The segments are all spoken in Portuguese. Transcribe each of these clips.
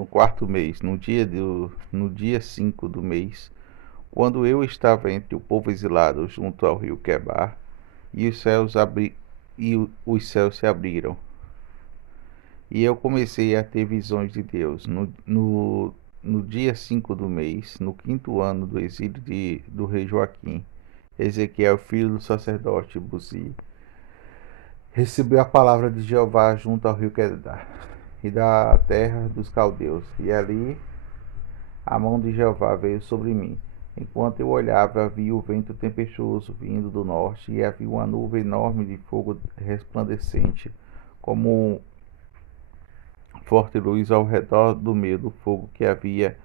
no quarto mês, no dia 5 do mês, quando eu estava entre o povo exilado junto ao rio Quebar, e os céus se abriram, e eu comecei a ter visões de Deus. No dia 5 do mês, no quinto ano do exílio do rei Joaquim, Ezequiel, filho do sacerdote Buzi, recebeu a palavra de Jeová junto ao rio Quebar e da terra dos caldeus, e ali a mão de Jeová veio sobre mim. Enquanto eu olhava, vi o vento tempestuoso vindo do norte, e havia uma nuvem enorme de fogo resplandecente, como forte luz ao redor do meio do fogo que havia,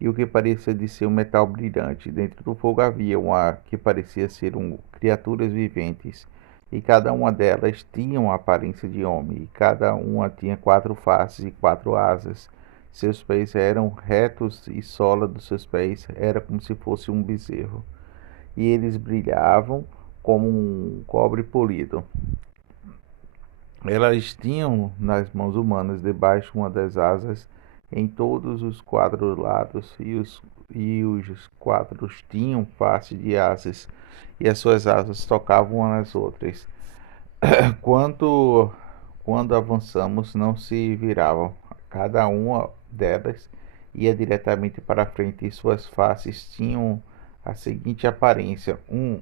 e o que parecia de ser um metal brilhante. Dentro do fogo havia uma que parecia ser criaturas viventes, e cada uma delas tinha uma aparência de homem, e cada uma tinha 4 faces e 4 asas. Seus pés eram retos e sola dos seus pés era como se fosse um bezerro, e eles brilhavam como um cobre polido. Elas tinham nas mãos humanas debaixo uma das asas em todos os 4 lados, e os 4 tinham face de asas, e as suas asas tocavam umas nas outras. Quando, quando avançamos, não se viravam. Cada uma delas ia diretamente para a frente, e suas faces tinham a seguinte aparência: um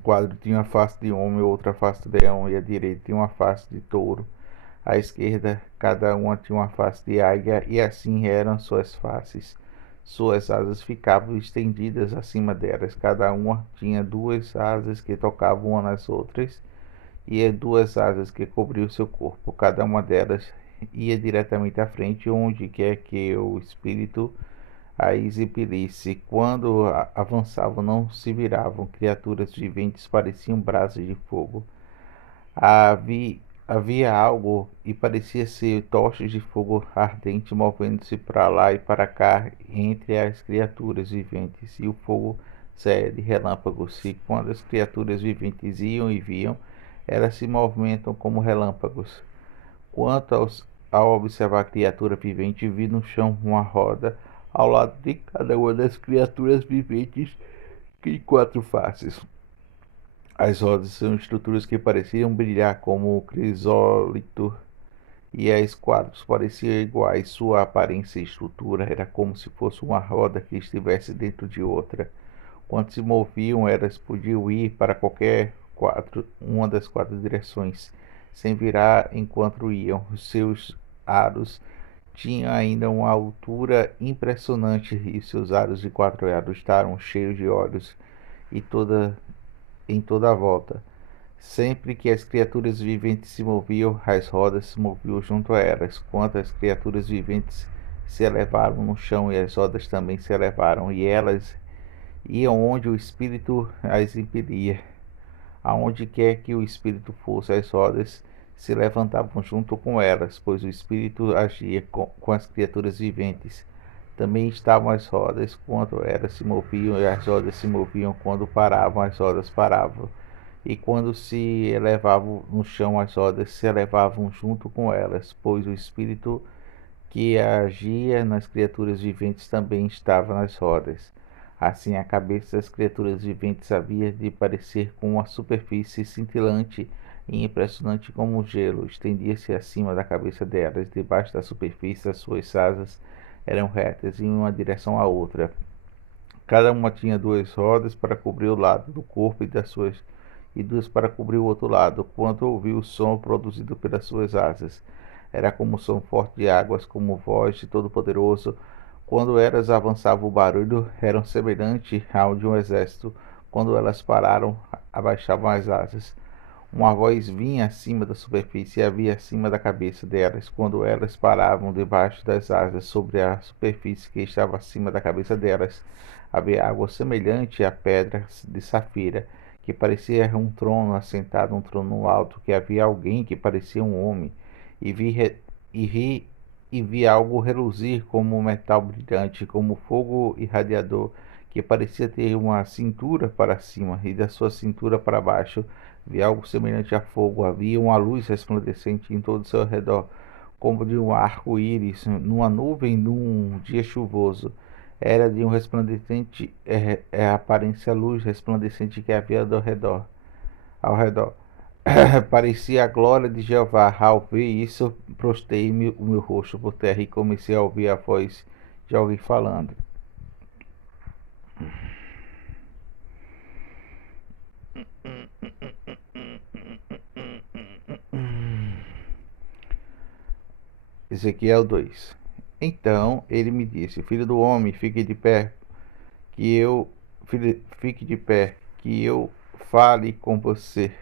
quadro tinha a face de homem, outra face de leão, e a direita tinha uma face de touro. À esquerda, cada uma tinha uma face de águia, e assim eram suas faces. Suas asas ficavam estendidas acima delas. Cada uma tinha 2 asas que tocavam umas nas outras, e 2 asas que cobriam seu corpo. Cada uma delas ia diretamente à frente, onde quer que o espírito a exibisse. Quando avançavam, não se viravam. Criaturas viventes pareciam brasas de fogo. Havia, havia algo e parecia ser tochas de fogo ardente movendo-se para lá e para cá entre as criaturas viventes, e o fogo saía de relâmpagos. E quando as criaturas viventes iam e viam, elas se movimentam como relâmpagos. Ao observar a criatura vivente, vi no chão uma roda ao lado de cada uma das criaturas viventes em 4 faces. As rodas são estruturas que pareciam brilhar como crisólito, e as 4 pareciam iguais. Sua aparência e estrutura era como se fosse uma roda que estivesse dentro de outra. Quando se moviam, elas podiam ir para uma das 4 direções, sem virar enquanto iam. Os seus aros tinham ainda uma altura impressionante, e seus aros de 4 aros estavam cheios de olhos em toda a volta. Sempre que as criaturas viventes se moviam, as rodas se moviam junto a elas. Quando as criaturas viventes se elevaram no chão, e as rodas também se elevaram, e elas iam onde o espírito as impelia. Aonde quer que o espírito fosse, as rodas se levantavam junto com elas, pois o espírito agia com as criaturas viventes. Também estavam as rodas quando elas se moviam, e as rodas se moviam quando paravam, as rodas paravam. E quando se elevavam no chão, as rodas se elevavam junto com elas, pois o espírito que agia nas criaturas viventes também estava nas rodas. Assim, a cabeça das criaturas viventes havia de parecer com uma superfície cintilante e impressionante como o gelo. Estendia-se acima da cabeça delas. Debaixo da superfície, as suas asas eram retas em uma direção à outra. Cada uma tinha 2 rodas para cobrir o lado do corpo e 2 para cobrir o outro lado. Quando ouvi o som produzido pelas suas asas, era como o som forte de águas, como voz de Todo-Poderoso. Quando elas avançavam, o barulho era semelhante ao de um exército. Quando elas pararam, abaixavam as asas. Uma voz vinha acima da superfície e havia acima da cabeça delas. Quando elas paravam debaixo das asas, sobre a superfície que estava acima da cabeça delas, havia água semelhante a pedra de safira, que parecia um trono assentado, um trono alto, que havia alguém que parecia um homem, e vi algo reluzir como um metal brilhante, como fogo irradiador, que parecia ter uma cintura para cima, e da sua cintura para baixo vi algo semelhante a fogo. Havia uma luz resplandecente em todo o seu redor, como de um arco-íris numa nuvem num dia chuvoso. Era de um resplandecente aparência luz resplandecente que havia ao redor. Parecia a glória de Jeová. Ao ver isso, prostei o meu rosto por terra e comecei a ouvir a voz de alguém falando. Ezequiel 2. Então ele me disse: Filho do homem, fique de pé, fique de pé, que eu fale com você.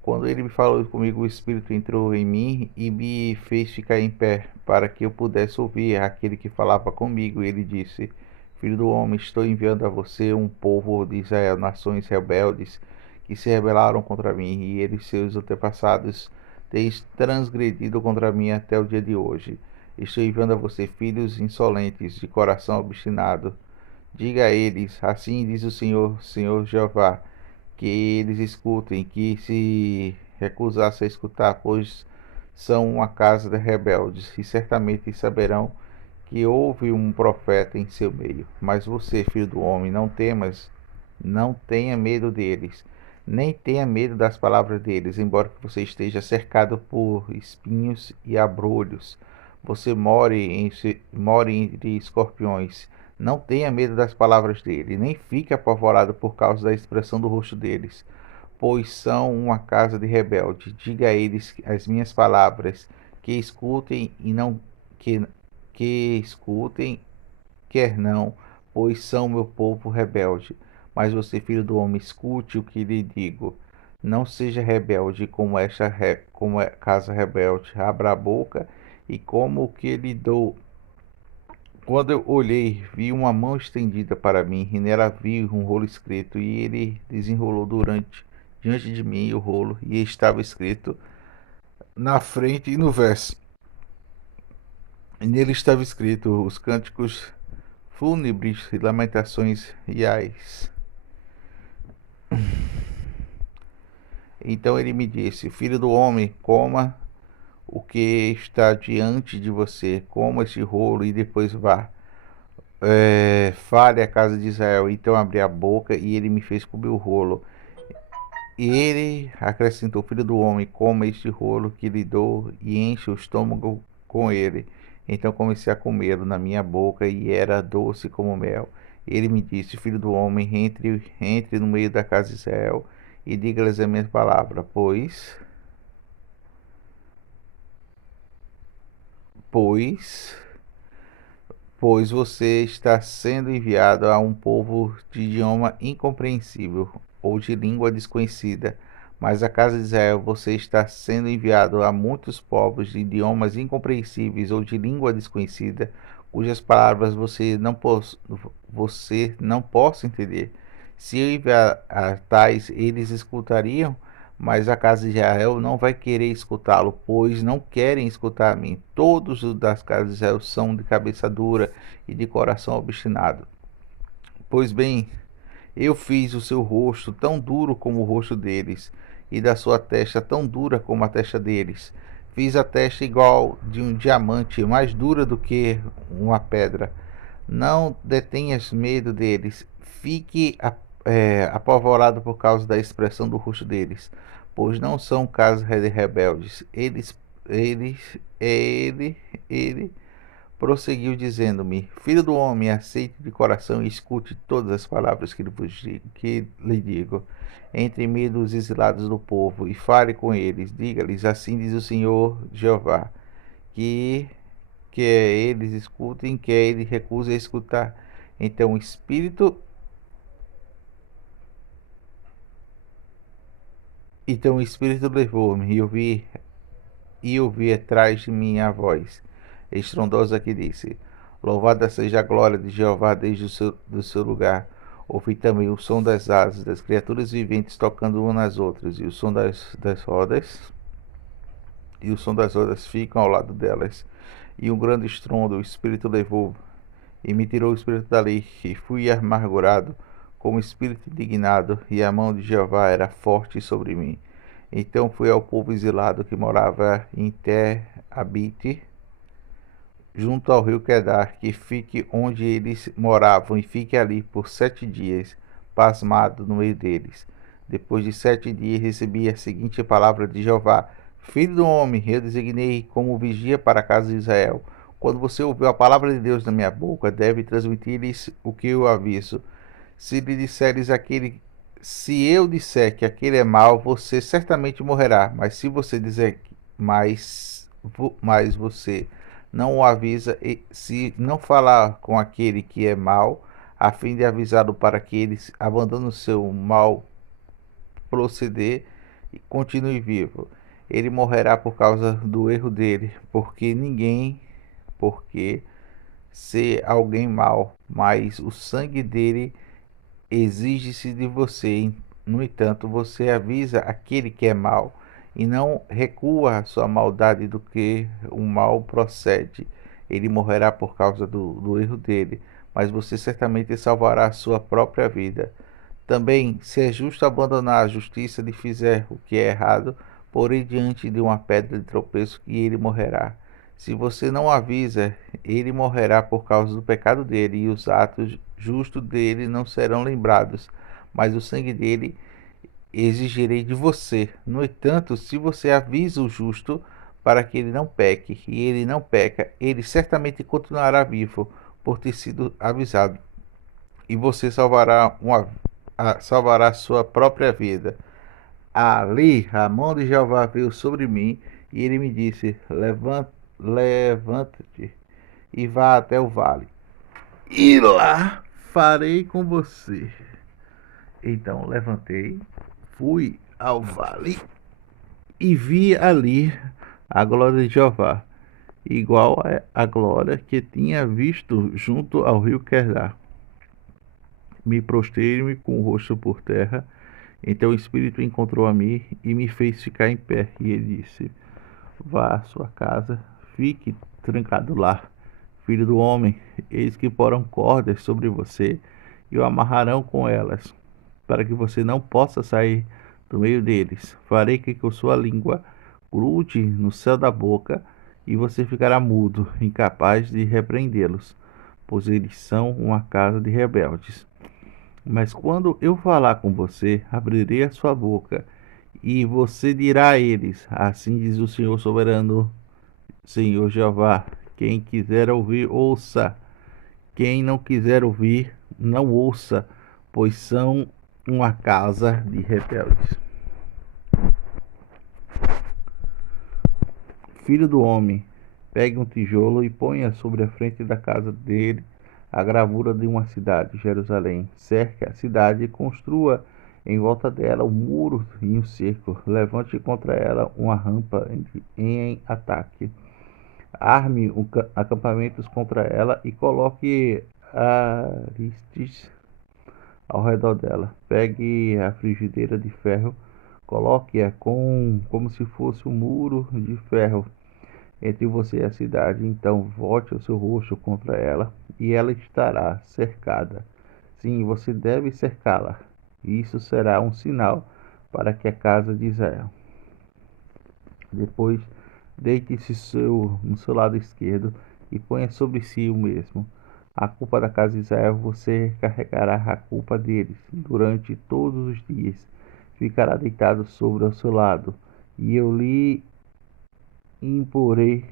Quando ele me falou comigo, o Espírito entrou em mim e me fez ficar em pé, para que eu pudesse ouvir aquele que falava comigo. E ele disse: Filho do homem, estou enviando a você um povo de Israel, nações rebeldes, que se rebelaram contra mim, e eles, seus antepassados, têm transgredido contra mim até o dia de hoje. Estou enviando a você filhos insolentes, de coração obstinado. Diga a eles: assim diz o Senhor Jeová, que eles escutem, que se recusassem a escutar, pois são uma casa de rebeldes, e certamente saberão que houve um profeta em seu meio. Mas você, filho do homem, não temas, não tenha medo deles, nem tenha medo das palavras deles, embora que você esteja cercado por espinhos e abrolhos. Você more entre escorpiões. Não tenha medo das palavras dele, nem fique apavorado por causa da expressão do rosto deles, pois são uma casa de rebelde. Diga a eles as minhas palavras, que escutem e não que escutem, quer não, pois são meu povo rebelde. Mas você, filho do homem, escute o que lhe digo. Não seja rebelde como é casa rebelde. Abra a boca e como o que lhe dou. Quando eu olhei, vi uma mão estendida para mim, e nela vi um rolo escrito, e ele desenrolou diante de mim o rolo, e estava escrito na frente e no verso. E nele estava escrito os cânticos fúnebres e lamentações reais. Então ele me disse: Filho do homem, coma o que está diante de você, coma este rolo e depois vá. Fale à casa de Israel. Então abri a boca e ele me fez comer o rolo. E ele acrescentou: Filho do homem, coma este rolo que lhe dou e enche o estômago com ele. Então comecei a comê-lo na minha boca e era doce como mel. Ele me disse: Filho do homem, entre no meio da casa de Israel e diga-lhes a minha palavra, pois pois você está sendo enviado a um povo de idioma incompreensível ou de língua desconhecida. Mas a casa de Israel, você está sendo enviado a muitos povos de idiomas incompreensíveis ou de língua desconhecida, cujas palavras você não possa entender. Se eu enviar a tais, eles escutariam, mas a casa de Israel não vai querer escutá-lo, pois não querem escutar a mim. Todos os das casas de Israel são de cabeça dura e de coração obstinado. Pois bem, eu fiz o seu rosto tão duro como o rosto deles, e da sua testa tão dura como a testa deles. Fiz a testa igual de um diamante, mais dura do que uma pedra. Não detenhas medo deles, fique apavorado por causa da expressão do rosto deles, pois não são casas de rebeldes. Ele prosseguiu dizendo-me: Filho do homem, aceite de coração e escute todas as palavras que lhe digo. Entre em meio dos exilados do povo e fale com eles. Diga-lhes: Assim diz o Senhor Jeová, que quer eles escutem, quer eles recusem a escutar. Então o Espírito levou-me e ouvi atrás de mim a voz estrondosa que disse: Louvada seja a glória de Jeová desde do seu lugar. Ouvi também o som das asas das criaturas viventes tocando umas nas outras, e o som das rodas, e o som das rodas ficam ao lado delas. E um grande estrondo, o Espírito levou, e me tirou o Espírito dali, e fui amargurado, como espírito indignado, e a mão de Jeová era forte sobre mim. Então fui ao povo exilado que morava em habite junto ao rio Quedar, que fique onde eles moravam, e fique ali por 7 dias, pasmado no meio deles. Depois de 7 dias recebi a seguinte palavra de Jeová: Filho do homem, eu designei como vigia para a casa de Israel. Quando você ouviu a palavra de Deus na minha boca, deve transmitir-lhes o que eu aviso. Se lhe disseres aquele, se eu disser que aquele é mau, você certamente morrerá. Mas se você dizer mas você não o avisa, e se não falar com aquele que é mau, a fim de avisá-lo para que ele abandone o seu mau proceder e continue vivo, ele morrerá por causa do erro dele, porque ser alguém mau, mas o sangue dele exige-se de você. No entanto, você avisa aquele que é mau e não recua a sua maldade do que o mal procede. Ele morrerá por causa do erro dele, mas você certamente salvará a sua própria vida. Também, se é justo abandonar a justiça de fizer o que é errado, porém diante de uma pedra de tropeço que ele morrerá. Se você não avisa, ele morrerá por causa do pecado dele, e os atos justos dele não serão lembrados, mas o sangue dele exigirei de você. No entanto, se você avisa o justo para que ele não peque, e ele não peca, ele certamente continuará vivo por ter sido avisado, e você salvará sua própria vida. Ali a mão de Jeová veio sobre mim, e ele me disse: Levanta-te e vá até o vale, e lá farei com você. Então levantei, fui ao vale e vi ali a glória de Jeová, igual à glória que tinha visto junto ao rio Querdá. Me prostrei-me com o rosto por terra. Então o Espírito encontrou a mim e me fez ficar em pé. E ele disse: Vá à sua casa, fique trancado lá. Filho do homem, eis que porão cordas sobre você e o amarrarão com elas, para que você não possa sair do meio deles. Farei que com sua língua grude no céu da boca, e você ficará mudo, incapaz de repreendê-los, pois eles são uma casa de rebeldes. Mas quando eu falar com você, abrirei a sua boca, e você dirá a eles: Assim diz o Senhor soberano, Senhor Jeová. Quem quiser ouvir, ouça. Quem não quiser ouvir, não ouça, pois são uma casa de rebeldes. Filho do homem, pegue um tijolo e ponha sobre a frente da casa dele a gravura de uma cidade, Jerusalém. Cerque a cidade e construa em volta dela um muro e um cerco. Levante contra ela uma rampa em ataque. Arme acampamentos contra ela e coloque aristes ao redor dela. Pegue a frigideira de ferro, coloque-a como se fosse um muro de ferro entre você e a cidade. Então volte o seu rosto contra ela, e ela estará cercada. Sim, você deve cercá-la. Isso será um sinal para que a casa de Israel. Depois, deite-se no seu lado esquerdo e ponha sobre si o mesmo. A culpa da casa de Israel, você carregará a culpa deles durante todos os dias. Ficará deitado sobre o seu lado, e eu lhe imporei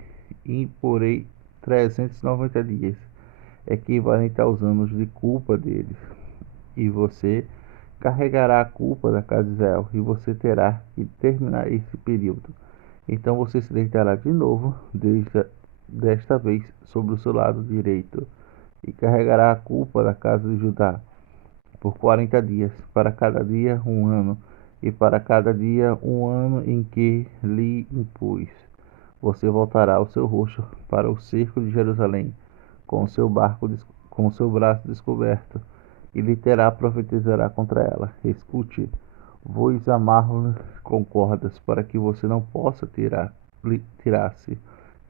390 dias, equivalente aos anos de culpa deles. E você carregará a culpa da casa de Israel, e você terá que terminar esse período. Então você se deitará de novo, desta vez sobre o seu lado direito, e carregará a culpa da casa de Judá por 40 dias, para cada dia um ano, e para cada dia um ano em que lhe impus. Você voltará o seu rosto para o cerco de Jerusalém, com o seu com o seu braço descoberto, e lhe profetizará contra ela. Escute, vos amarro com cordas, para que você não possa tirar-se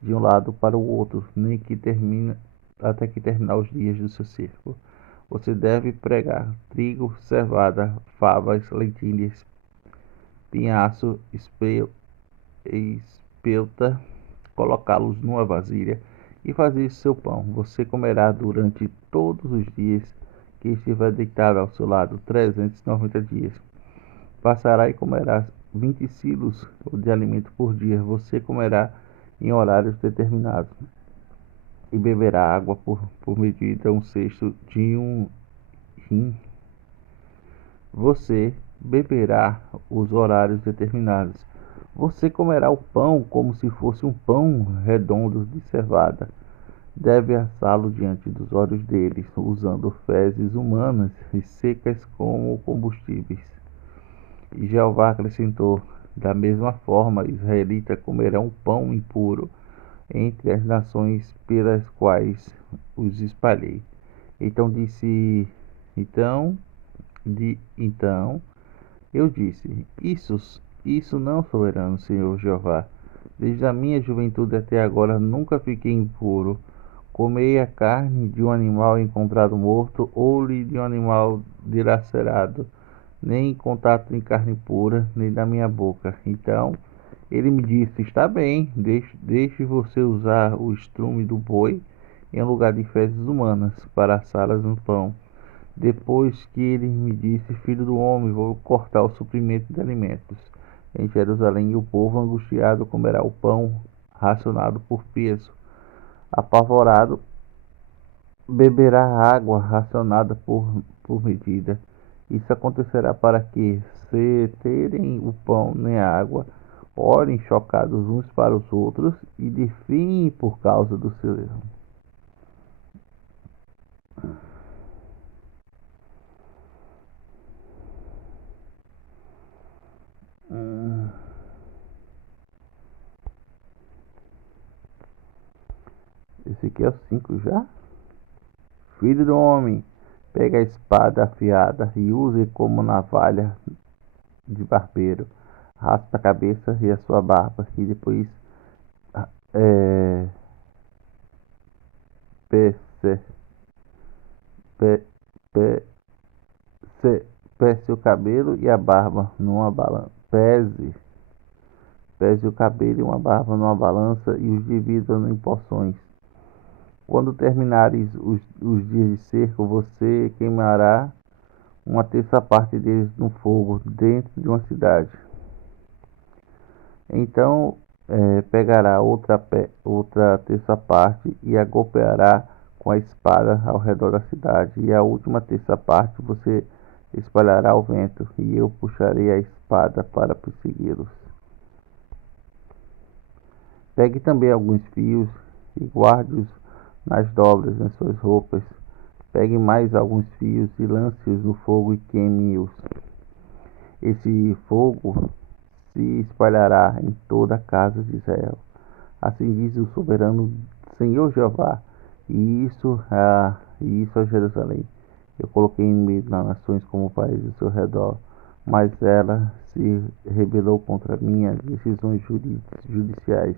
de um lado para o outro, nem que termine até que terminar os dias do seu cerco. Você deve pregar trigo, cevada, favas, lentilhas, pinhaço, espelta, colocá-los numa vasilha e fazer seu pão. Você comerá durante todos os dias que estiver deitado ao seu lado, 390 dias. Passará e comerá 20 quilos de alimento por dia. Você comerá em horários determinados e beberá água por medida, um sexto de um rim. Você beberá os horários determinados. Você comerá o pão como se fosse um pão redondo de cevada. Deve assá-lo diante dos olhos deles, usando fezes humanas e secas como combustíveis. E Jeová acrescentou: da mesma forma, israelitas comerão pão impuro entre as nações pelas quais os espalhei. Então disse, então eu disse: Isso não, soberano Senhor Jeová. Desde a minha juventude até agora nunca fiquei impuro. Comei a carne de um animal encontrado morto ou de um animal dilacerado, nem em contato em carne pura, nem na minha boca. Então ele me disse: Está bem, deixe você usar o estrume do boi em lugar de fezes humanas para assá-las no pão. Depois que ele me disse: Filho do homem, vou cortar o suprimento de alimentos em Jerusalém, e o povo angustiado comerá o pão racionado por peso. Apavorado, beberá água racionada por medida. Isso acontecerá para que, se terem o pão nem a água, olhem chocados uns para os outros e defiem por causa do seu erro. Esse aqui é o 5 já. Filho do homem, pega a espada afiada e use como navalha de barbeiro. Raspa a cabeça e a sua barba, e depois é, pece, pe, pe, pese o cabelo e a barba numa balança. Pese o cabelo e uma barba numa balança e os divida em porções. Quando terminares os dias de cerco, você queimará uma terça parte deles no fogo dentro de uma cidade. Então pegará outra terça parte e a golpeará com a espada ao redor da cidade. E a última terça parte você espalhará ao vento, e eu puxarei a espada para persegui-los. Pegue também alguns fios e guarde-os nas dobras nas suas roupas. Pegue mais alguns fios e lance-os no fogo e queime-os. Esse fogo se espalhará em toda a casa de Israel. Assim diz o soberano Senhor Jeová. E isso a Jerusalém. Eu coloquei em meio das nações como país ao seu redor, mas ela se rebelou contra minhas decisões judiciais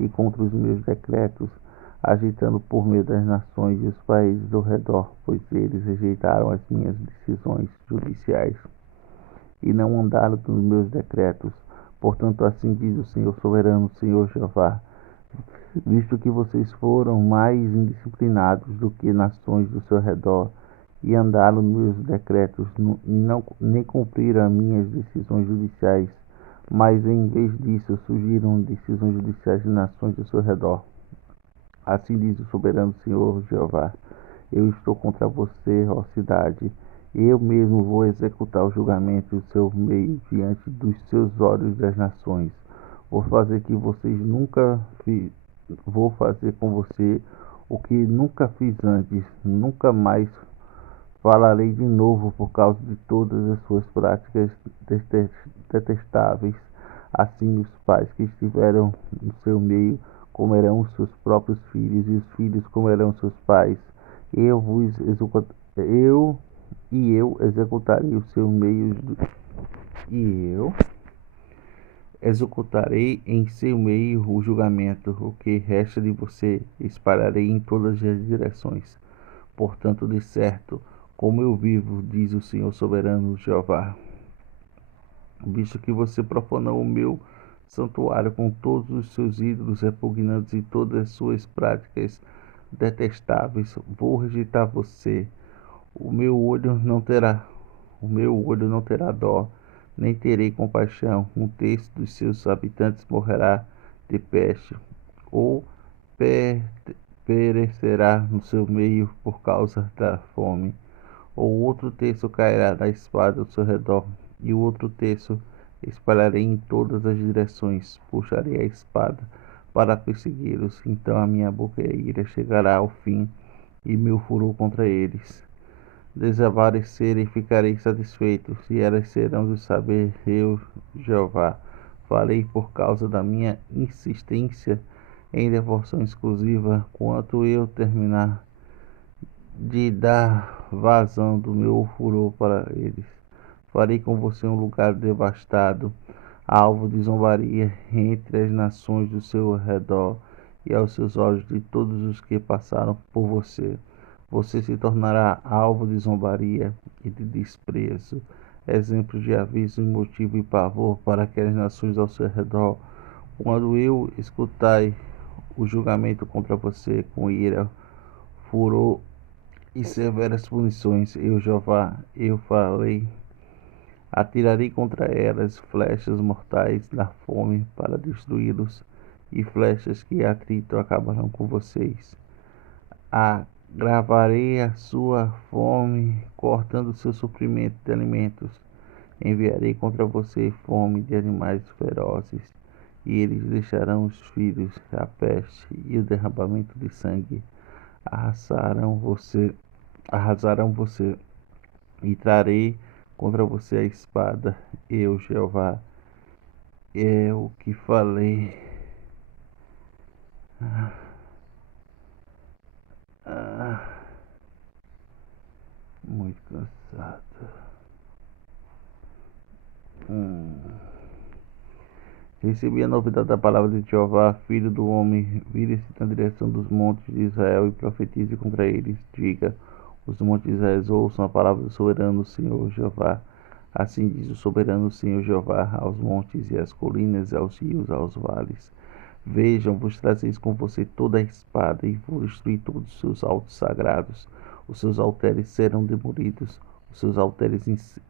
e contra os meus decretos, agitando por meio das nações e os países do redor, pois eles rejeitaram as minhas decisões judiciais e não andaram nos meus decretos. Portanto, assim diz o Senhor soberano, Senhor Jeová: visto que vocês foram mais indisciplinados do que nações do seu redor, e andaram nos meus decretos, nem cumpriram as minhas decisões judiciais, mas em vez disso surgiram decisões judiciais de nações do seu redor. Assim diz o soberano Senhor Jeová: eu estou contra você, ó cidade. Eu mesmo vou executar o julgamento do seu meio diante dos seus olhos das nações. Vou fazer que vocês nunca Vou fazer com você o que nunca fiz antes. Nunca mais falarei de novo por causa de todas as suas práticas detestáveis. Assim, os pais que estiveram no seu meio comerão os seus próprios filhos, e os filhos comerão seus pais. Eu vos eu executarei o seu meio e eu executarei em seu meio o julgamento. O que resta de você espalharei em todas as direções. Portanto, de certo, como eu vivo, diz o Senhor soberano Jeová, visto que você profanou o meu santuário com todos os seus ídolos repugnantes e todas as suas práticas detestáveis. Vou rejeitar você. O meu olho não terá, o meu olho não terá dó, nem terei compaixão. Um terço dos seus habitantes morrerá de peste, ou per- perecerá no seu meio por causa da fome. Ou outro terço cairá da espada ao seu redor, e o outro terço espalharei em todas as direções. Puxarei a espada para persegui-los. Então a minha boca e a ira chegará ao fim, e meu furor contra eles desaparecer e ficarei satisfeito, e elas serão de saber, eu, Jeová, falei por causa da minha insistência em devoção exclusiva, quanto eu terminar de dar vazão do meu furor para eles. Farei com você um lugar devastado, alvo de zombaria entre as nações do seu redor e aos seus olhos de todos os que passaram por você. Você se tornará alvo de zombaria e de desprezo, exemplo de aviso, motivo e pavor para aquelas nações ao seu redor. Quando eu escutai o julgamento contra você com ira, furor e severas punições, eu, Jeová, eu falei. Atirarei contra elas flechas mortais da fome para destruí-los, e flechas que atrito acabarão com vocês. Agravarei a sua fome, cortando seu suprimento de alimentos. Enviarei contra você fome de animais ferozes, e eles deixarão os filhos, a peste e o derramamento de sangue. Arrasarão você, e trarei contra você a espada. Eu, Jeová, é o que falei. Ah, muito cansado. Hum. Recebi a novidade da palavra de Jeová, filho do homem. Vire-se na direção dos montes de Israel e profetize contra eles. Diga: os montes de Israel ouçam a palavra do soberano Senhor Jeová. Assim diz o soberano Senhor Jeová aos montes e às colinas, aos rios, aos vales. Vejam, vos trazeis com você toda a espada, e vou destruir todos os seus altos sagrados. Os seus altares serão demolidos, os seus altares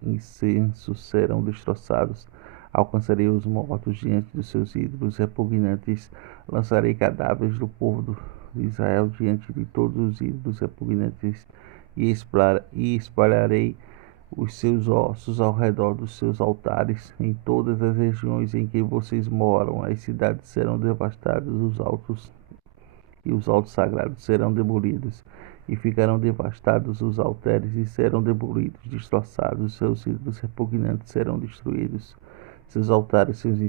incensos serão destroçados. Alcançarei os mortos diante dos seus ídolos repugnantes. Lançarei cadáveres do povo de Israel diante de todos os ídolos repugnantes, e espalharei os seus ossos ao redor dos seus altares. Em todas as regiões em que vocês moram, as cidades serão devastadas, os altos sagrados serão demolidos, e ficarão devastados os altares, e serão demolidos, destroçados, seus ídolos repugnantes serão destruídos, seus altares, seus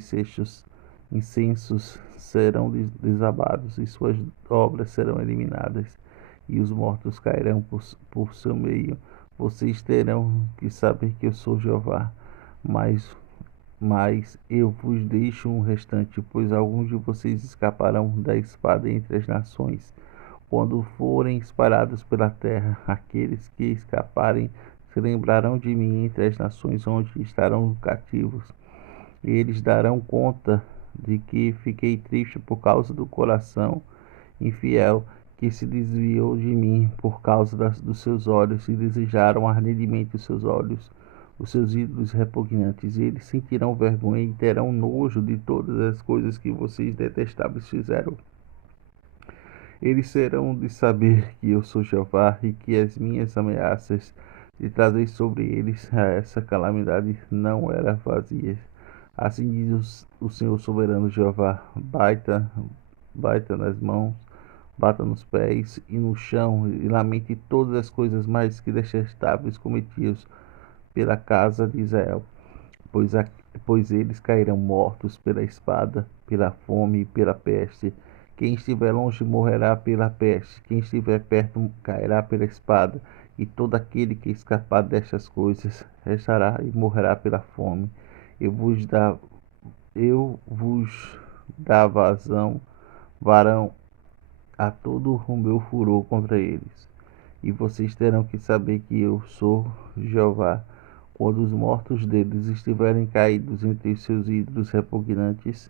incensos serão desabados, e suas obras serão eliminadas, e os mortos cairão por seu meio. Vocês terão que saber que eu sou Jeová, mas, mas eu vos deixo um restante, pois alguns de vocês escaparão da espada entre as nações. Quando forem espalhados pela terra, aqueles que escaparem se lembrarão de mim entre as nações onde estarão cativos. E eles darão conta de que fiquei triste por causa do coração infiel que se desviou de mim por causa dos seus olhos, e desejaram ardentemente os seus olhos, os seus ídolos repugnantes. E eles sentirão vergonha e terão nojo de todas as coisas que vocês detestáveis fizeram. Eles serão de saber que eu sou Jeová, e que as minhas ameaças de trazer sobre eles essa calamidade não eram vazias. Assim diz o Senhor soberano Jeová: baita nas mãos, bata nos pés e no chão, e lamente todas as coisas mais que detestáveis cometidos pela casa de Israel, pois, pois eles cairão mortos pela espada, pela fome e pela peste. Quem estiver longe morrerá pela peste, quem estiver perto cairá pela espada, e todo aquele que escapar destas coisas restará e morrerá pela fome. Eu vos dá, eu vos dá varão a todo o meu furor contra eles. E vocês terão que saber que eu sou Jeová. Quando os mortos deles estiverem caídos entre os seus ídolos repugnantes,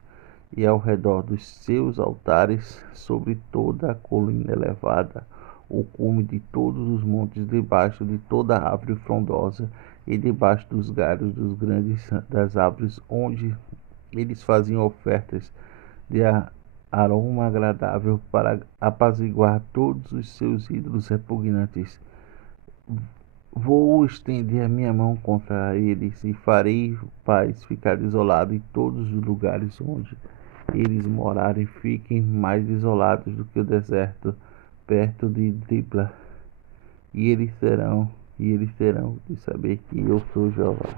e ao redor dos seus altares, sobre toda a colina elevada, o cume de todos os montes, debaixo de toda árvore frondosa e debaixo dos galhos das árvores, onde eles faziam ofertas de aroma agradável para apaziguar todos os seus ídolos repugnantes. Vou estender a minha mão contra eles e farei o país ficar desolado, e todos os lugares onde eles morarem fiquem mais desolados do que o deserto perto de Dribla. E eles terão de saber que eu sou Jeová.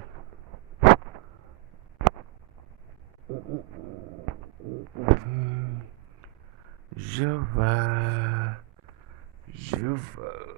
Jeová, Jeová.